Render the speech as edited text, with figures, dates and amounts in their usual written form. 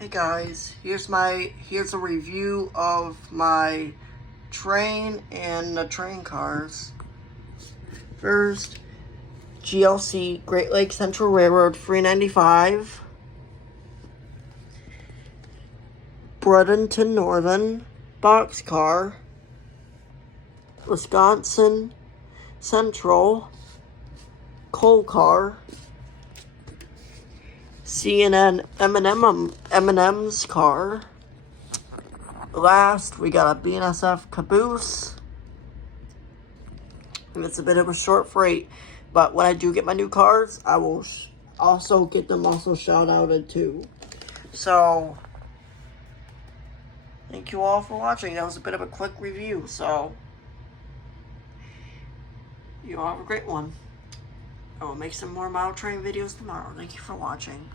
Hey guys, here's a review of my train and the train cars. First, GLC Great Lakes Central Railroad 395, Bradenton Northern Boxcar, Wisconsin Central Coal Car, CNN M&M's car. Last, we got a BNSF caboose. And it's a bit of a short freight, but when I do get my new cars, I will also get them shout outed too. So, thank you all for watching. That was a bit of a quick review, so you all have a great one. I will make some more model train videos tomorrow. Thank you for watching.